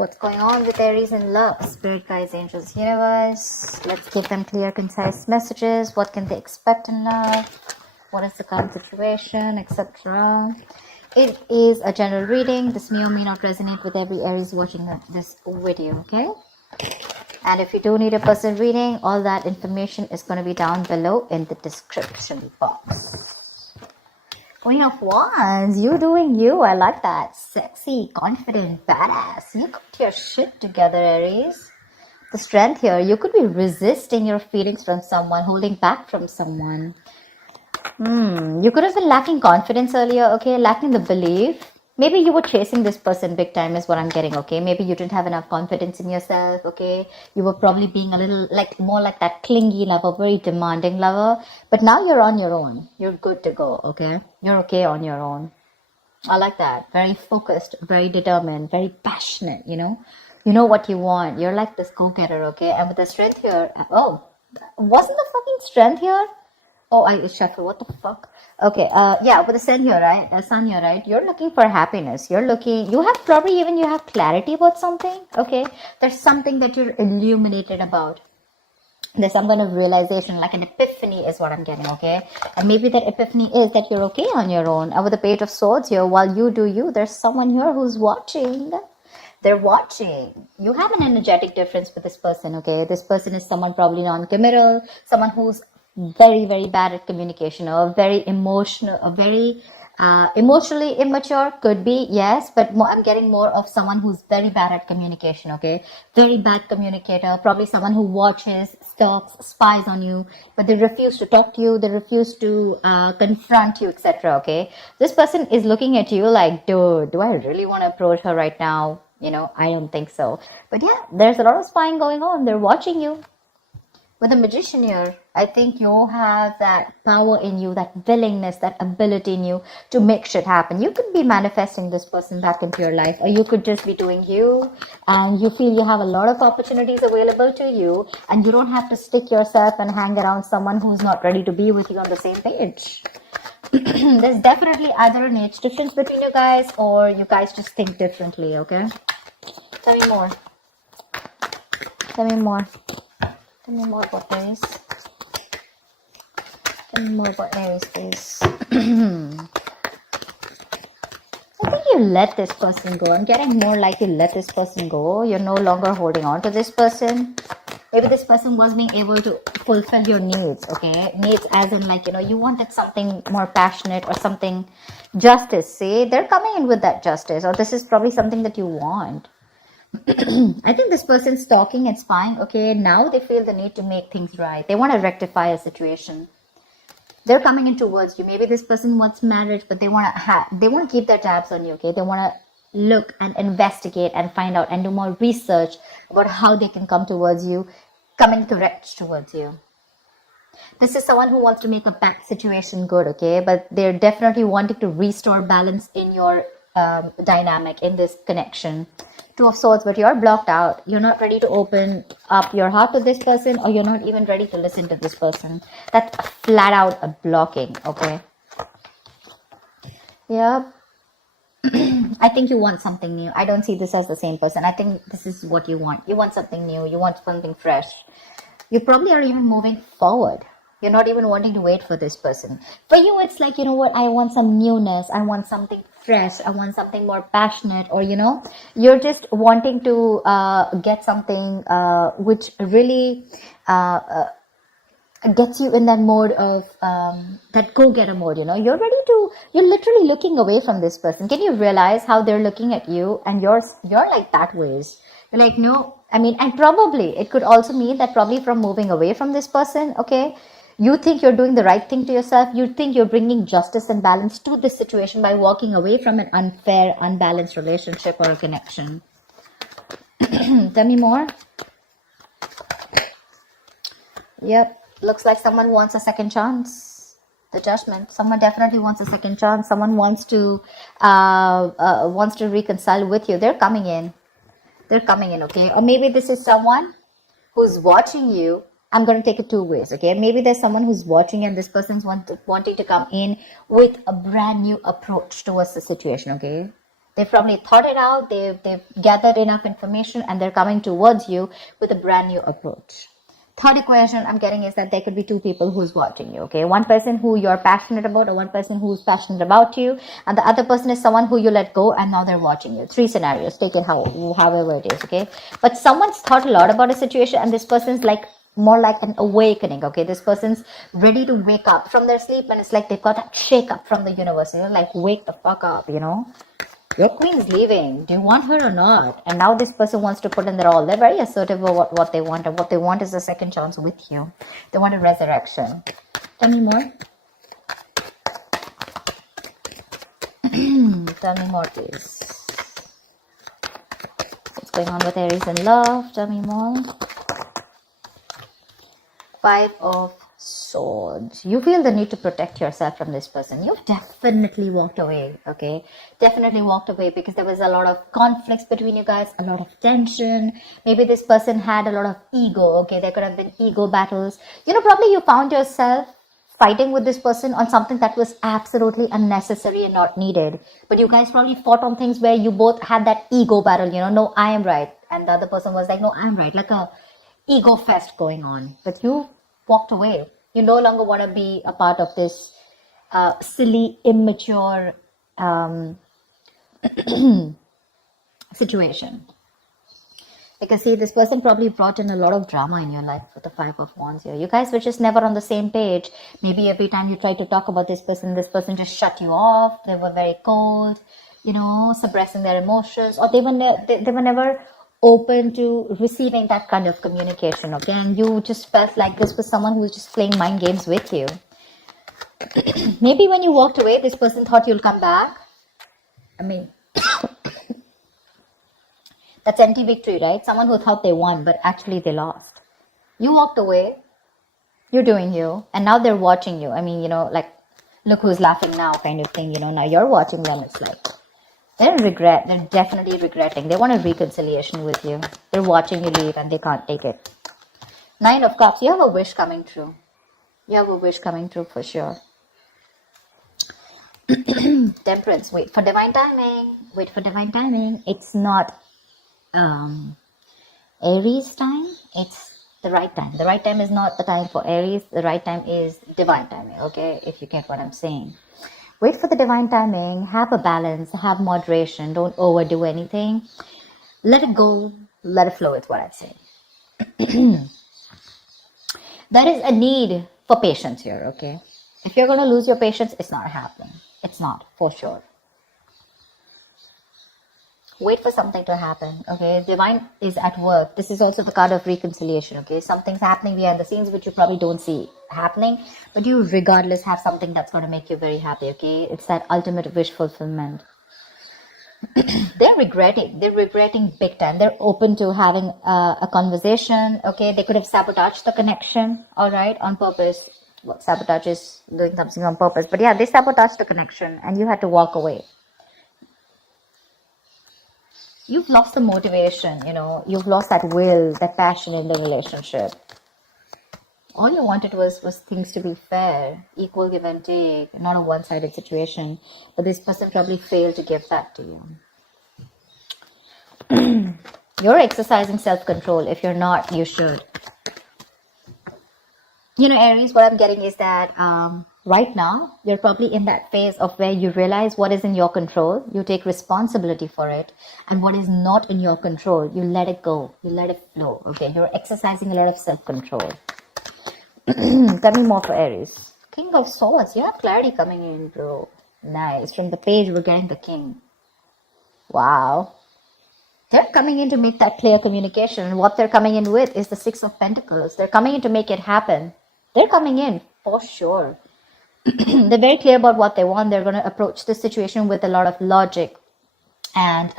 What's going on with Aries in love? Spirit guides, angels, universe. Let's give them clear, concise messages. What can they expect in love? What is the current situation, etc. It is a general reading. This may or may not resonate with every Aries watching this video, okay? And if you do need a personal reading, all that information is going to be down below in the description box. Queen of Wands, you doing you. I like that. Sexy, confident, badass. You got your shit together, Aries. The strength here. You could be resisting your feelings from someone, holding back from someone. You could have been lacking confidence earlier, okay? Lacking the belief. Maybe you were chasing this person big time is what I'm getting, okay? Maybe you didn't have enough confidence in yourself, okay? You were probably being a little more like that clingy lover, very demanding lover. But now you're on your own. You're good to go, okay? You're okay on your own. I like that. Very focused, very determined, very passionate, you know? You know what you want. You're like this go-getter, okay? And with the strength here, oh, wasn't the fucking strength here? Oh, I shuffle. What the fuck? Okay. Yeah, with the sun here, right? You're looking for happiness. You have clarity about something. Okay. There's something that you're illuminated about. There's some kind of realization, like an epiphany is what I'm getting, okay? And maybe that epiphany is that you're okay on your own. And with the Page of Swords here, while you do you, there's someone here who's watching. They're watching. You have an energetic difference with this person, okay? This person is someone probably non-committal, someone who's very, very bad at communication, or very emotional, or very emotionally immature, could be, yes, but I'm getting more of someone who's very bad at communication, okay? Very bad communicator, probably someone who watches, stalks, spies on you, but they refuse to talk to you, they refuse to confront you, etc., okay? This person is looking at you like, dude, do I really want to approach her right now? You know, I don't think so. But yeah, there's a lot of spying going on. They're watching you. With the Magician here, I think you have that power in you, that willingness, that ability in you to make shit happen. You could be manifesting this person back into your life, or you could just be doing you, and you feel you have a lot of opportunities available to you, and you don't have to stick yourself and hang around someone who's not ready to be with you on the same page. There's definitely either an age difference between you guys, or you guys just think differently, okay? Tell me more. Tell me more. Tell me more about Aries. Tell me more about Aries, please. I think you let this person go. I'm getting more like you let this person go. You're no longer holding on to this person. Maybe this person was being able to fulfill your needs, okay? Needs as in like, you know, you wanted something more passionate or something justice. See, they're coming in with that justice, or this is probably something that you want. I think this person's talking and spying, okay? Now they feel the need to make things right. They want to rectify a situation. They're coming in towards you. Maybe this person wants marriage, but they want to keep their tabs on you, okay? They want to look and investigate and find out and do more research about how they can come towards you, coming direct towards you. This is someone who wants to make a bad situation good, okay? But they're definitely wanting to restore balance in your dynamic, in this connection. Two of Swords, but you're blocked out. You're not ready to open up your heart to this person, or you're not even ready to listen to this person. That's flat out a blocking, okay? Yeah. I think you want something new. I don't see this as the same person. I think this is what you want. You want something new. You want something fresh. You probably are even moving forward. You're not even wanting to wait for this person. For you, it's like, you know what? I want some newness. I want something fresh. I want something more passionate, or, you know, you're just wanting to get something which really gets you in that mode of that go-getter mode, you know. You're literally looking away from this person. Can you realize how they're looking at you, and you're like that ways? You're like, no, I mean, and probably it could also mean that probably from moving away from this person, okay, you think you're doing the right thing to yourself. You think you're bringing justice and balance to this situation by walking away from an unfair, unbalanced relationship or a connection. Tell me more. Yep. Looks like someone wants a second chance. The Judgment. Someone definitely wants a second chance. Someone wants to reconcile with you. They're coming in. They're coming in, okay? Or maybe this is someone who's watching you. I'm going to take it two ways, okay? Maybe there's someone who's watching, and this person's wanting to come in with a brand new approach towards the situation, okay? They've probably thought it out, they've gathered enough information, and they're coming towards you with a brand new approach. Third equation I'm getting is that there could be two people who's watching you, okay? One person who you're passionate about, or one person who's passionate about you, and the other person is someone who you let go and now they're watching you. Three scenarios, take it however it is, okay? But someone's thought a lot about a situation, and this person's like more like an awakening, okay? This person's ready to wake up from their sleep, and it's like they've got that shake up from the universe, you know, like wake the fuck up, you know? Your queen's leaving. Do you want her or not? And now this person wants to put in their all. They're very assertive about what they want. And what they want is a second chance with you. They want a resurrection. Tell me more. Tell me more, please. What's going on with Aries in love? Tell me more. Five of Swords. You feel the need to protect yourself from this person. You've definitely walked away, okay? Definitely walked away because there was a lot of conflicts between you guys, a lot of tension. Maybe this person had a lot of ego, okay? There could have been ego battles. You know, probably you found yourself fighting with this person on something that was absolutely unnecessary and not needed. But you guys probably fought on things where you both had that ego battle, you know, no, I am right. And the other person was like, no, I'm right. Like a ego fest going on. But you walked away. You no longer want to be a part of this silly, immature situation. Because see, this person probably brought in a lot of drama in your life with the Five of Wands here. You guys were just never on the same page. Maybe every time you tried to talk about this person just shut you off. They were very cold, you know, suppressing their emotions, or they were never open to receiving that kind of communication, okay? And you just felt like this was someone who was just playing mind games with you. Maybe when you walked away, this person thought you'll come back. I mean, that's empty victory, right? Someone who thought they won, but actually they lost. You walked away, you're doing you, and now they're watching you. I mean, you know, like, look who's laughing now kind of thing, you know, now you're watching them. It's like, they're definitely regretting. They want a reconciliation with you. They're watching you leave and they can't take it. Nine of Cups, you have a wish coming true. You have a wish coming true for sure. Temperance, wait for divine timing. Wait for divine timing. It's not Aries time. It's the right time. The right time is not the time for Aries. The right time is divine timing, okay? If you get what I'm saying. Wait for the divine timing, have a balance, have moderation, don't overdo anything. Let it go, let it flow is what I'd say. There is a need for patience here, okay? If you're going to lose your patience, it's not happening. It's not, for sure. Wait for something to happen, okay? Divine is at work. This is also the card of reconciliation, okay? Something's happening behind the scenes which you probably don't see happening, but you regardless have something that's going to make you very happy, okay? It's that ultimate wish fulfillment. They're regretting big time. They're open to having a conversation, okay? They could have sabotaged the connection, all right, on purpose. Well, sabotage is doing something on purpose, but yeah, they sabotaged the connection and you had to walk away. You've lost the motivation, you know, you've lost that will, that passion in the relationship. All you wanted was things to be fair, equal give and take, not a one-sided situation. But this person probably failed to give that to you. You're exercising self-control. If you're not, you should. You know, Aries, what I'm getting is that right now, you're probably in that phase of where you realize what is in your control. You take responsibility for it. And what is not in your control, you let it go. You let it flow. Okay, you're exercising a lot of self-control. Tell me more for Aries. King of Swords. You have clarity coming in, bro. Nice. From the page, we're getting the King. Wow. They're coming in to make that clear communication. And what they're coming in with is the Six of Pentacles. They're coming in to make it happen. They're coming in for sure. They're very clear about what they want. They're going to approach this situation with a lot of logic. And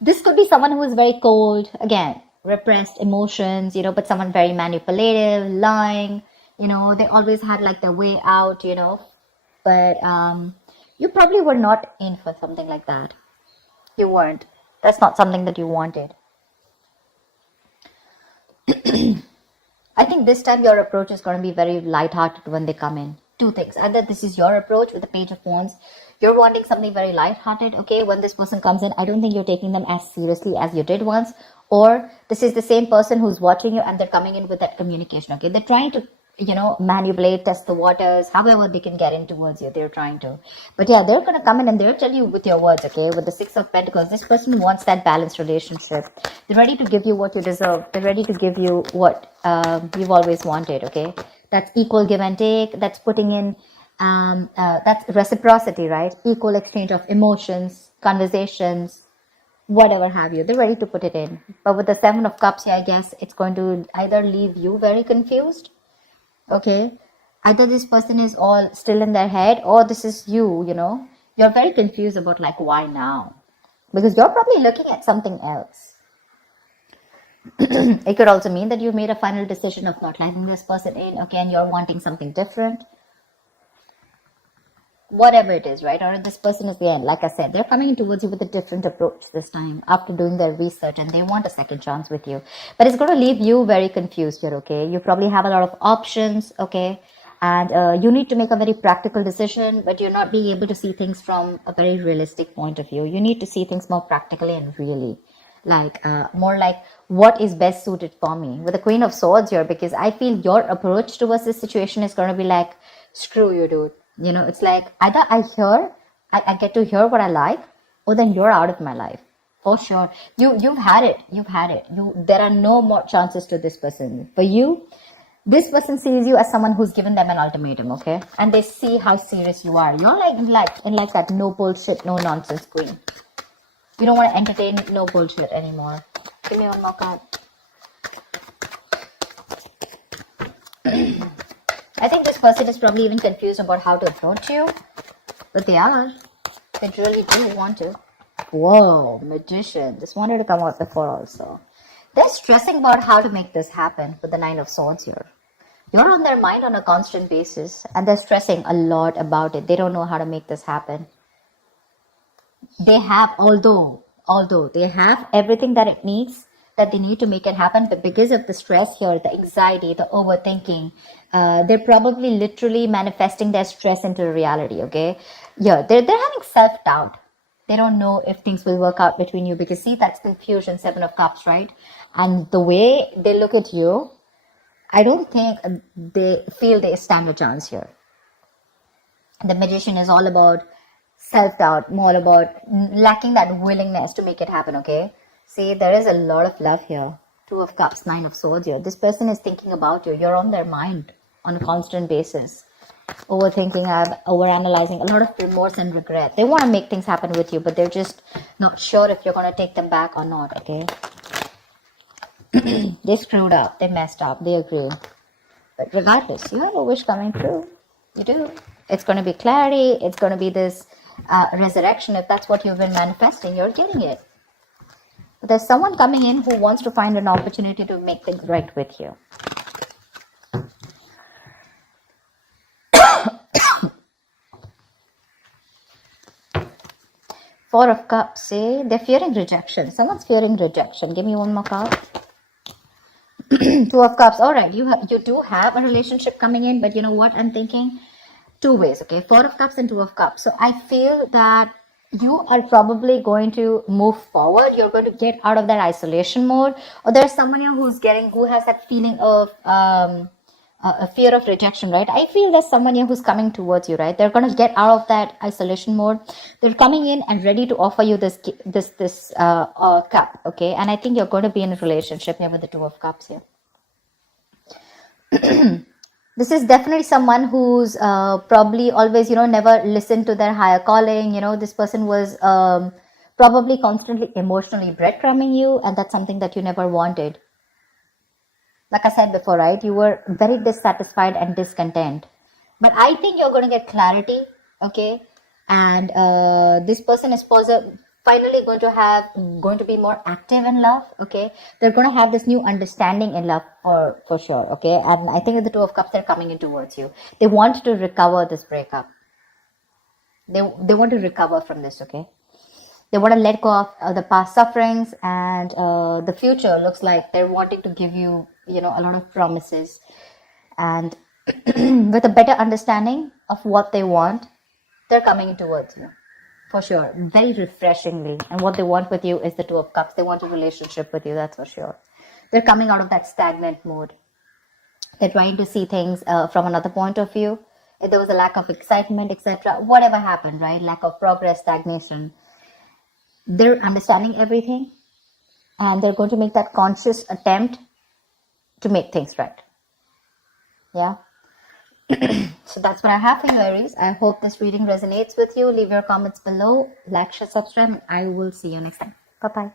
this could be someone who is very cold. Again, repressed emotions, you know, but someone very manipulative, lying. You know, they always had like their way out, you know. But you probably were not in for something like that. You weren't. That's not something that you wanted. I think this time your approach is going to be very lighthearted when they come in two things. Either this is your approach with the Page of Wands. You're wanting something very light-hearted, okay? When this person comes in, I don't think you're taking them as seriously as you did once. Or this is the same person who's watching you and they're coming in with that communication, okay? They're trying to, manipulate, test the waters, however they can get in towards you. They're trying to. But yeah, they're going to come in and they'll tell you with your words, okay? With the Six of Pentacles, this person wants that balanced relationship. They're ready to give you what you deserve. They're ready to give you what you've always wanted, okay? That's equal give and take. That's putting in, that's reciprocity, right? Equal exchange of emotions, conversations, whatever have you. They're ready to put it in. But with the Seven of Cups here, I guess it's going to either leave you very confused, okay? Either this person is all still in their head, or this is you, you're very confused about like, why now? Because you're probably looking at something else. It could also mean that you made a final decision of not letting this person in, okay, and you're wanting something different. Whatever it is, right? Or this person is the end. Like I said, they're coming towards you with a different approach this time after doing their research, and they want a second chance with you. But it's going to leave you very confused here, okay? You probably have a lot of options, okay? And you need to make a very practical decision, but you're not being able to see things from a very realistic point of view. You need to see things more practically and really. Like, more like what is best suited for me. With the Queen of Swords here, because I feel your approach towards this situation is going to be like, screw you, dude. It's like either I get to hear what I like, or then you're out of my life. For sure. You've had it. There are no more chances to this person. For you, this person sees you as someone who's given them an ultimatum, okay? And they see how serious you are. You're like that no bullshit, no nonsense queen. You don't want to entertain no bullshit anymore. Give me one more card. I think this person is probably even confused about how to approach you. But they are. They really do want to. Whoa, Magician. This wanted to come out before also. They're stressing about how to make this happen with the Nine of Swords here. You're on their mind on a constant basis. And they're stressing a lot about it. They don't know how to make this happen. They have, although they have everything that it needs, that they need to make it happen, but because of the stress here, the anxiety, the overthinking, they're probably literally manifesting their stress into reality, okay? Yeah, they're having self-doubt. They don't know if things will work out between you, because see, that's confusion, Seven of Cups, right? And the way they look at you, I don't think they feel they stand a chance here. The Magician is all about self-doubt, more about lacking that willingness to make it happen, okay? See, there is a lot of love here. Two of Cups, Nine of Swords here. This person is thinking about you. You're on their mind on a constant basis. Overthinking, overanalyzing, a lot of remorse and regret. They want to make things happen with you, but they're just not sure if you're going to take them back or not, okay? They screwed up. They messed up. They agree. But regardless, you have a wish coming true. You do. It's going to be clarity. It's going to be this resurrection. If that's what you've been manifesting, you're getting it. But there's someone coming in who wants to find an opportunity to make things right with you. Four of Cups, see? They're fearing rejection. Someone's fearing rejection. Give me one more card. Two of Cups. All right, you do have a relationship coming in, but you know what I'm thinking? Two ways, okay? Four of Cups and Two of Cups. So I feel that you are probably going to move forward. You're going to get out of that isolation mode. Or there's someone here who has that feeling of a fear of rejection, right? I feel there's someone here who's coming towards you, right? They're going to get out of that isolation mode. They're coming in and ready to offer you this cup, okay? And I think you're going to be in a relationship here with the Two of Cups here. This is definitely someone who's probably always, never listened to their higher calling. This person was probably constantly emotionally breadcrumbing you, and that's something that you never wanted. Like I said before, right? You were very dissatisfied and discontent. But I think you're going to get clarity, okay? And this person is finally going to be more active in love, okay? They're going to have this new understanding in love for sure, okay? And I think with the Two of Cups, they're coming in towards you. They want to recover this breakup. They want to recover from this, okay? They want to let go of the past sufferings, and the future looks like they're wanting to give you, a lot of promises. And with a better understanding of what they want, they're coming towards you. For sure. Very refreshingly. And what they want with you is the Two of Cups. They want a relationship with you, that's for sure. They're coming out of that stagnant mode. They're trying to see things from another point of view. If there was a lack of excitement, etc., whatever happened, right? Lack of progress, stagnation. They're understanding everything. And they're going to make that conscious attempt to make things right. Yeah. So that's what I have for you, Aries. I hope this reading resonates with you. Leave your comments below. Like, share, subscribe. And I will see you next time. Bye-bye.